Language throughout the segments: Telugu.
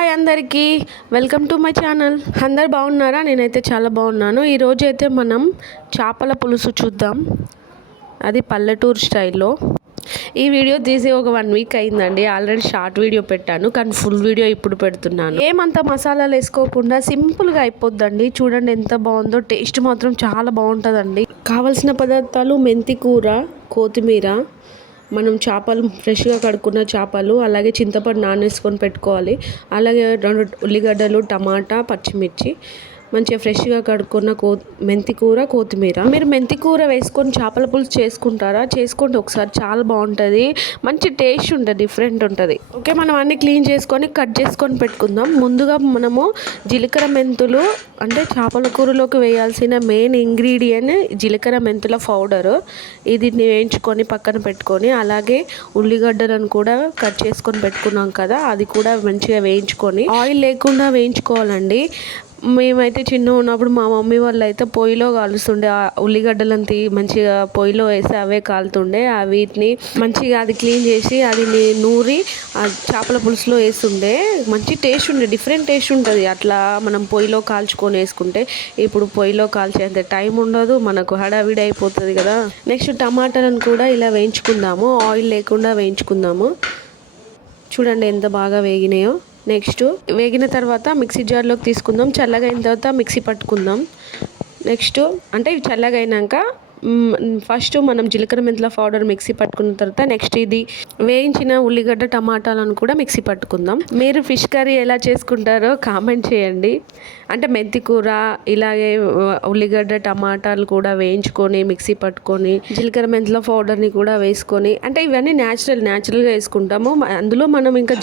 హాయ్ అందరికీ, వెల్కమ్ టు మై ఛానల్. అందరు బాగున్నారా? నేనైతే చాలా బాగున్నాను. ఈరోజు అయితే మనం చేపల పులుసు చూద్దాం, అది పల్లెటూరు స్టైల్లో. ఈ వీడియో తీసి ఒక 1 వీక్ అయిందండి. ఆల్రెడీ షార్ట్ వీడియో పెట్టాను, కానీ ఫుల్ వీడియో ఇప్పుడు పెడుతున్నాను. ఏమంత మసాలాలు వేసుకోకుండా సింపుల్గా అయిపోద్దండి. చూడండి ఎంత బాగుందో, టేస్ట్ మాత్రం చాలా బాగుంటుందండి. కావలసిన పదార్థాలు: మెంతి కూర, కొత్తిమీర, మనం చేపలు ఫ్రెష్గా కడుక్కున్న చేపలు, అలాగే చింతపండు నానేసుకొని పెట్టుకోవాలి, అలాగే 2 ఉల్లిగడ్డలు, టమాటా, పచ్చిమిర్చి, మంచిగా ఫ్రెష్గా కడుక్కున్న మెంతి కూర, కొత్తిమీర. మీరు మెంతి కూర వేసుకొని చేపల పులుసు చేసుకుంటారా? చేసుకోండి ఒకసారి, చాలా బాగుంటుంది. మంచి టేస్ట్ ఉంటుంది, డిఫరెంట్ ఉంటుంది. ఓకే, మనం అన్నీ క్లీన్ చేసుకొని కట్ చేసుకొని పెట్టుకుందాం. ముందుగా మనము జీలకర్ర మెంతులు, అంటే చేపల కూరలోకి వేయాల్సిన మెయిన్ ఇంగ్రీడియంట్ జీలకర్ర మెంతుల పౌడరు. ఇది వేయించుకొని పక్కన పెట్టుకొని, అలాగే ఉల్లిగడ్డలను కూడా కట్ చేసుకొని పెట్టుకున్నాం కదా, అది కూడా మంచిగా వేయించుకొని, ఆయిల్ లేకుండా వేయించుకోవాలండి. మేమైతే చిన్న ఉన్నప్పుడు మా మమ్మీ వాళ్ళు అయితే పొయ్యిలో కాలుస్తుండే. ఆ ఉల్లిగడ్డలను మంచిగా పొయ్యిలో వేసి అవే కాలుతుండే. వీటిని మంచిగా అది క్లీన్ చేసి అది నూరి ఆ చేపల పులుసులో వేస్తుండే. మంచి టేస్ట్ ఉండే, డిఫరెంట్ టేస్ట్ ఉంటుంది అట్లా మనం పొయ్యిలో కాల్చుకొని వేసుకుంటే. ఇప్పుడు పొయ్యిలో కాల్చేంత టైం ఉండదు మనకు, హడావిడి అయిపోతుంది కదా. నెక్స్ట్ టమాటాలను కూడా ఇలా వేయించుకుందాము, ఆయిల్ లేకుండా వేయించుకుందాము. చూడండి ఎంత బాగా వేగినాయో. నెక్స్ట్ వేగిన తర్వాత మిక్సీ జార్లోకి తీసుకుందాం. చల్లగా అయిన తర్వాత మిక్సీ పట్టుకుందాం. నెక్స్ట్ అంటే ఇవి చల్లగా అయినాక ఫస్ట్ మనం జీలకర్ర మెంతుల పౌడర్ మిక్సీ పట్టుకున్న తర్వాత నెక్స్ట్ ఇది వేయించిన ఉల్లిగడ్డ, టమాటాలను కూడా మిక్సీ పట్టుకుందాం. మీరు ఫిష్ కర్రీ ఎలా చేసుకుంటారో కామెంట్ చేయండి. అంటే మెంతి కూర, ఇలాగే ఉల్లిగడ్డ, టమాటాలు కూడా వేయించుకొని మిక్సీ పట్టుకొని, జీలకర్ర మెంతుల పౌడర్ని కూడా వేసుకొని, అంటే ఇవన్నీ న్యాచురల్గా వేసుకుంటాము. అందులో మనం ఇంకా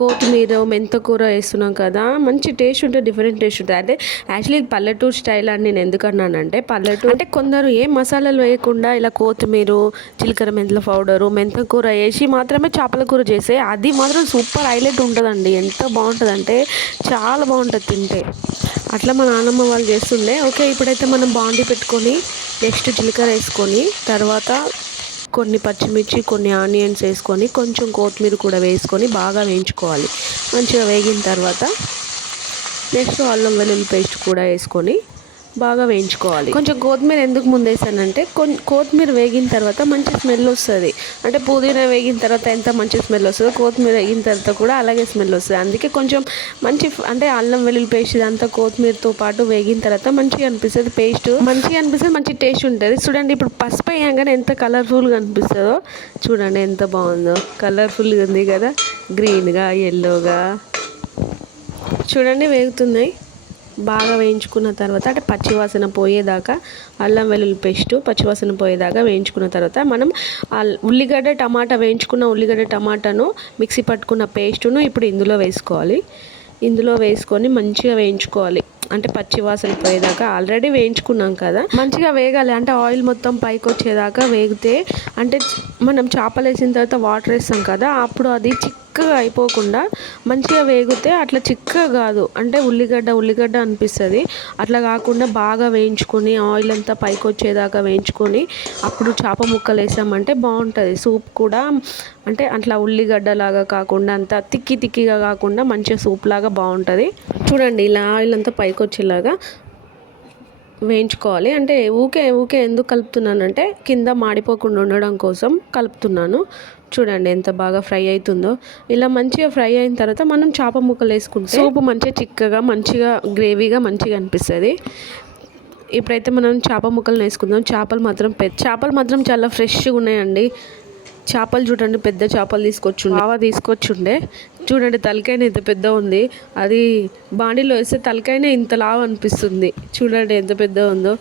కొత్తిమీర, మెంత కూర వేస్తున్నాం కదా, మంచి టేస్ట్ ఉంటుంది, డిఫరెంట్ టేస్ట్ ఉంటుంది. అంటే యాక్చువల్లీ ఇది పల్లెటూరు స్టైల్ అని నేను ఎందుకన్నానంటే, పల్లెటూరు అంటే కొందరు ఏ మసాలాలు వేయకుండా ఇలా కొత్తిమీర, జీలకర్ర మెంతుల పౌడరు, మెంత కూర వేసి మాత్రమే చేపల కూర చేస్తే అది మాత్రం సూపర్ హైలైట్ ఉంటుందండి. ఎంత బాగుంటుందంటే చాలా బాగుంటుంది తింటే. అట్లా మా నాన్నమ్మ వాళ్ళు చేస్తుండే. ఓకే, ఇప్పుడైతే మనం బాండి పెట్టుకొని నెక్స్ట్ జీలకర్ర వేసుకొని, తర్వాత కొన్ని పచ్చిమిర్చి, కొన్ని ఆనియన్స్ వేసుకొని, కొంచెం కొత్తిమీర కూడా వేసుకొని బాగా వేయించుకోవాలి. మంచిగా వేగిన తర్వాత నెక్స్ట్ అల్లం వెల్లుల్లి పేస్ట్ కూడా వేసుకొని బాగా వేయించుకోవాలి. కొంచెం కొత్తిమీర ఎందుకు ముందు వేసానంటే, కొత్తిమీర వేగిన తర్వాత మంచి స్మెల్ వస్తుంది. అంటే పుదీనా వేగిన తర్వాత ఎంత మంచి స్మెల్ వస్తుందో, కొత్తిమీర వేగిన తర్వాత కూడా అలాగే స్మెల్ వస్తుంది. అందుకే కొంచెం మంచి అంటే అల్లం వెల్లుల్లి పేస్ట్ ఇదంతా కొత్తిమీరతో పాటు వేగిన తర్వాత మంచిగా అనిపిస్తుంది. పేస్ట్ మంచిగా అనిపిస్తుంది, మంచి టేస్ట్ ఉంటుంది. చూడండి ఇప్పుడు పసుపు వేయంగానే ఎంత కలర్ఫుల్గా అనిపిస్తుందో. చూడండి ఎంత బాగుందో, కలర్ఫుల్గా ఉంది కదా, గ్రీన్గా, ఎల్లోగా. చూడండి వేగుతున్నాయి. బాగా వేయించుకున్న తర్వాత అంటే పచ్చివాసన పోయేదాకా, అల్లం వెల్లుల్లి పేస్ట్ పచ్చివాసన పోయేదాకా వేయించుకున్న తర్వాత మనం ఉల్లిగడ్డ, టమాటా వేయించుకున్న ఉల్లిగడ్డ, టమాటాను మిక్సీ పట్టుకున్న పేస్టును ఇప్పుడు ఇందులో వేసుకోవాలి. ఇందులో వేసుకొని మంచిగా వేయించుకోవాలి. అంటే పచ్చివాసన పోయేదాకా. ఆల్రెడీ వేయించుకున్నాం కదా, మంచిగా వేగాలి. అంటే ఆయిల్ మొత్తం పైకి వచ్చేదాకా వేగితే, అంటే మనం చేపలు వేసిన తర్వాత వాటర్ వేస్తాం కదా, అప్పుడు అది చిక్కగా అయిపోకుండా మంచిగా వేగితే, అట్లా చిక్కగా కాదు, అంటే ఉల్లిగడ్డ అనిపిస్తుంది. అట్లా కాకుండా బాగా వేయించుకొని ఆయిల్ అంతా పైకి వచ్చేదాకా వేయించుకొని అప్పుడు చేప ముక్కలు వేసామంటే బాగుంటుంది. సూప్ కూడా అంటే అట్లా ఉల్లిగడ్డలాగా కాకుండా, అంత తిక్కిగా కాకుండా మంచిగా సూప్ లాగా బాగుంటుంది. చూడండి ఇలా ఆయిల్ అంతా పైకి వచ్చేలాగా వేయించుకోవాలి. అంటే ఊకే ఎందుకు కలుపుతున్నానంటే, కింద మాడిపోకుండా ఉండడం కోసం కలుపుతున్నాను. చూడండి ఎంత బాగా ఫ్రై అవుతుందో. ఇలా మంచిగా ఫ్రై అయిన తర్వాత మనం చేప ముక్కలు వేసుకుంటే సూపు మంచిగా చిక్కగా, మంచిగా గ్రేవీగా మంచిగా అనిపిస్తుంది. ఇప్పుడైతే మనం చేప ముక్కలు వేసుకుందాం. చేపలు మాత్రం చాలా ఫ్రెష్గా ఉన్నాయండి. చేపలు చూడండి, పెద్ద చేపలు తీసుకొచ్చుండే. చూడండి తలకాయన ఎంత పెద్ద ఉంది, అది బాండీలో వేస్తే తలకాయనే ఇంత లావు అనిపిస్తుంది. చూడండి ఎంత పెద్ద ఉందో.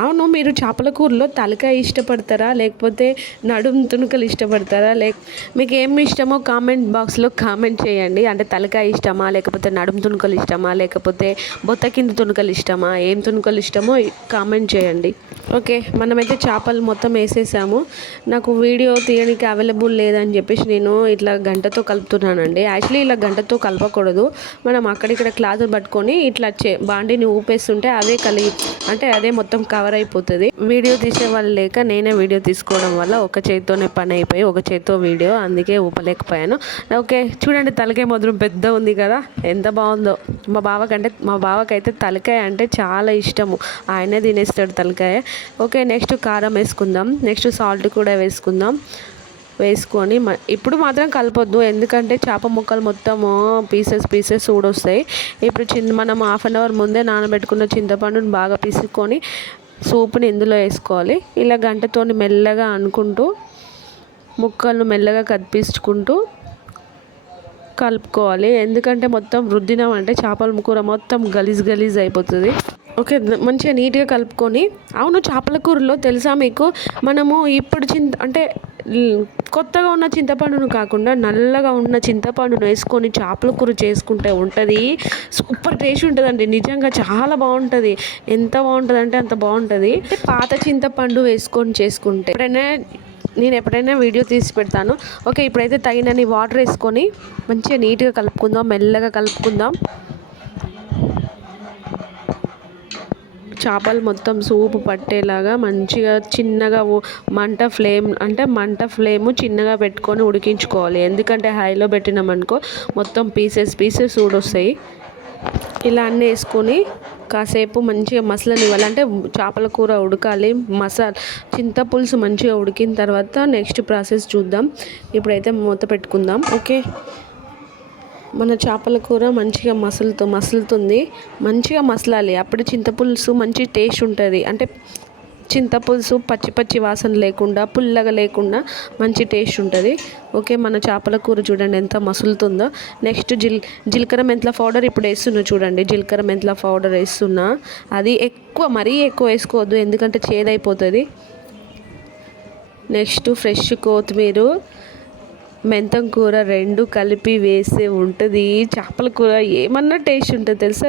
అవును, మీరు చేపల కూరలో తలకాయ ఇష్టపడతారా, లేకపోతే నడుము తునుకలు ఇష్టపడతారా? మీకు ఏమి ఇష్టమో కామెంట్ బాక్స్లో కామెంట్ చేయండి. అంటే తలకాయ ఇష్టమా, లేకపోతే నడుము తునుకలు ఇష్టమా, లేకపోతే బొత్త కింద తునుకలు ఇష్టమా, ఏం తునుకలు ఇష్టమో కామెంట్ చేయండి. ఓకే, మనమైతే చేపలు మొత్తం వేసేసాము. నాకు వీడియో తీయడానికి అవైలబుల్ లేదని చెప్పేసి నేను ఇట్లా గంటతో కలుపుతున్నానండి. యాక్చువల్లీ ఇలా గంటతో కలపకూడదు. మనం అక్కడిక్కడ క్లాత్ పట్టుకొని ఇట్లా బాండీని ఊపేస్తుంటే అదే అంటే అదే మొత్తం కవర్ అయిపోతుంది. వీడియో తీసే వాళ్ళు లేక నేనే వీడియో తీసుకోవడం వల్ల ఒక చేతితోనే పని అయిపోయి ఒక చేతితో వీడియో, అందుకే ఊపలేకపోయాను. ఓకే చూడండి, తలకాయ మాత్రం పెద్ద ఉంది కదా, ఎంత బాగుందో. మా బావకైతే తలకాయ అంటే చాలా ఇష్టము, ఆయనే తినేస్తాడు తలకాయ. ఓకే నెక్స్ట్ కారం వేసుకుందాం, నెక్స్ట్ సాల్ట్ కూడా వేసుకుందాం. వేసుకొని ఇప్పుడు మాత్రం కలపొద్దు, ఎందుకంటే చేప ముక్కలు మొత్తము పీసెస్ ఊడొస్తాయి. ఇప్పుడు మనం 1/2 గంట ముందే నానబెట్టుకున్న చింతపండుని బాగా పిసుకొని సూప్ని ఇందులో వేసుకోవాలి. ఇలా గంటతోని మెల్లగా అనుకుంటూ ముక్కలను మెల్లగా కదిపించుకుంటూ కలుపుకోవాలి. ఎందుకంటే మొత్తం రుద్దినామంటే చేపల కూర మొత్తం గలీజ్ అయిపోతుంది. ఓకే మంచిగా నీట్గా కలుపుకొని. అవును, చేపల కూరలో తెలుసా మీకు, మనము ఇప్పుడు అంటే కొత్తగా ఉన్న చింతపండును కాకుండా నల్లగా ఉన్న చింతపండును వేసుకొని చేపల కూర చేసుకుంటే ఉంటుంది, సూపర్ టేస్ట్ ఉంటుందండి. నిజంగా చాలా బాగుంటుంది, ఎంత బాగుంటుంది అంటే అంత బాగుంటుంది. పాత చింతపండు వేసుకొని చేసుకుంటే నేను ఎప్పుడైనా వీడియో తీసి పెడతాను. ఓకే ఇప్పుడైతే తగినన్ని వాటర్ వేసుకొని మంచిగా నీట్గా కలుపుకుందాం, మెల్లగా కలుపుకుందాం. చేపలు మొత్తం సూపు పట్టేలాగా మంచిగా చిన్నగా మంట ఫ్లేమ్ చిన్నగా పెట్టుకొని ఉడికించుకోవాలి. ఎందుకంటే హైలో పెట్టినామనుకో మొత్తం పీసెస్ ఊడొస్తాయి. ఇలా అన్నీ వేసుకొని కాసేపు మంచిగా మసలనివ్వాలి. అంటే చేపల కూర ఉడకాలి, చింతపులుసు మంచిగా ఉడికిన తర్వాత నెక్స్ట్ ప్రాసెస్ చూద్దాం. ఇప్పుడైతే మూత పెట్టుకుందాం. ఓకే మన చేపల కూర మంచిగా మసులుతుంది, మంచిగా మసలాలి. అప్పుడు చింతపులుసు మంచి టేస్ట్ ఉంటుంది. అంటే చింతపులుసు పచ్చి వాసన లేకుండా, పుల్లగా లేకుండా మంచి టేస్ట్ ఉంటుంది. ఓకే మన చేపల కూర చూడండి ఎంత మసులుతుందో. నెక్స్ట్ జీలకర్ర మెంతుల పౌడర్ ఇప్పుడు వేస్తున్నా చూడండి. జీలకర్ర మెంతుల పౌడర్ వేస్తున్నా, అది మరీ ఎక్కువ వేసుకోవద్దు, ఎందుకంటే చేదైపోతుంది. నెక్స్ట్ ఫ్రెష్ కొత్తిమీర, మెంతం కూర రెండు కలిపి వేసి ఉంటుంది. చేపల కూర ఏమన్నా టేస్ట్ ఉంటుంది తెలుసా,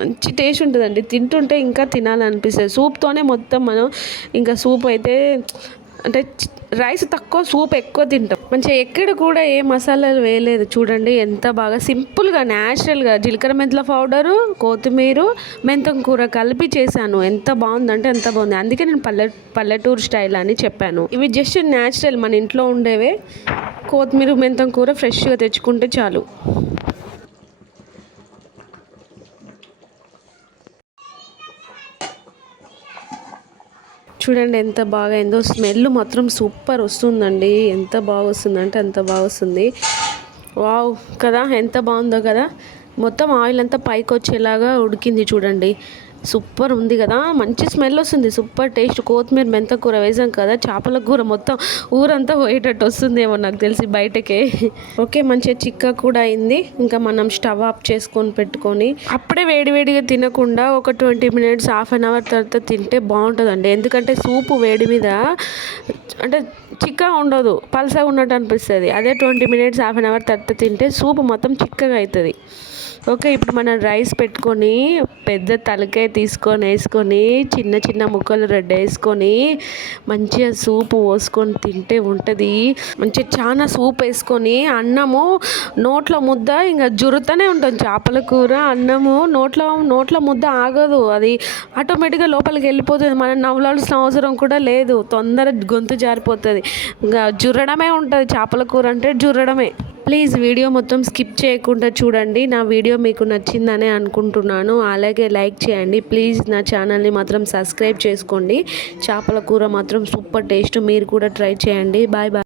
మంచి టేస్ట్ ఉంటుందండి. తింటుంటే ఇంకా తినాలనిపిస్తుంది. సూప్తోనే మొత్తం మనం ఇంకా సూప్ అయితే అంటే రైస్ తక్కువ సూప్ ఎక్కువ తింటాం. మంచిగా ఎక్కడ కూడా ఏ మసాలాలు వేయలేదు చూడండి, ఎంత బాగా సింపుల్గా న్యాచురల్గా జీలకర్ర మెంతుల పౌడరు, కొత్తిమీర, మెంతం కూర కలిపి చేశాను. ఎంత బాగుందంటే ఎంత బాగుంది. అందుకే నేను పల్లెటూరు స్టైల్ అని చెప్పాను. ఇవి జస్ట్ న్యాచురల్ మన ఇంట్లో ఉండేవే. కొత్తిమీర మెంతం కూర ఫ్రెష్గా తెచ్చుకుంటే చాలు. చూడండి ఎంత బాగా అయిందో, స్మెల్ మాత్రం సూపర్ వస్తుందండి. ఎంత బాగా వస్తుందంటే అంత బాగా వస్తుంది. వావ్ కదా, ఎంత బాగుందో కదా. మొత్తం ఆయిల్ అంతా పైకి వచ్చేలాగా ఉడికింది చూడండి, సూపర్ ఉంది కదా, మంచి స్మెల్ వస్తుంది, సూపర్ టేస్ట్. కొత్తిమీర మెంత కూర వేసాం కదా, చేపల కూర మొత్తం ఊరంతా పోయేటట్టు వస్తుందేమో నాకు తెలిసి బయటకే. ఓకే మంచిగా చిక్క కూడా అయింది. ఇంకా మనం స్టవ్ ఆఫ్ చేసుకొని పెట్టుకొని అప్పుడే వేడివేడిగా తినకుండా ఒక 20 minutes 1/2 hour తర్వాత తింటే బాగుంటుందండి. ఎందుకంటే సూపు వేడి మీద అంటే చిక్కగా ఉండదు, పల్సగా ఉన్నట్టు అనిపిస్తుంది. అదే 20 minutes 1/2 hour తర్వాత తింటే సూపు మొత్తం చిక్కగా అవుతుంది. ఓకే ఇప్పుడు మనం రైస్ పెట్టుకొని పెద్ద తలకాయ వేసుకొని చిన్న ముక్కలు వేసుకొని మంచిగా సూపు పోసుకొని తింటే ఉంటుంది. మంచిగా చాలా సూప్ వేసుకొని అన్నము నోట్లో ముద్ద ఇంకా జురుతూనే ఉంటుంది. చేపల కూర అన్నము నోట్లో ముద్ద ఆగదు, అది ఆటోమేటిక్గా లోపలికి వెళ్ళిపోతుంది. మనం నవ్వాల్సిన అవసరం కూడా లేదు, తొందర గొంతు జారిపోతుంది. ఇంకా జుర్రడమే ఉంటుంది, చేపల కూర అంటే జుర్రడమే. ప్లీజ్ వీడియో మొత్తం స్కిప్ చేయకుండా చూడండి. నా వీడియో మీకు నచ్చిందనే అనుకుంటున్నాను. అలాగే లైక్ చేయండి. ప్లీజ్ నా ఛానల్ని మాత్రం సబ్స్క్రైబ్ చేసుకోండి. చేపల కూర మాత్రం సూపర్ టేస్ట్, మీరు కూడా ట్రై చేయండి. Bye bye.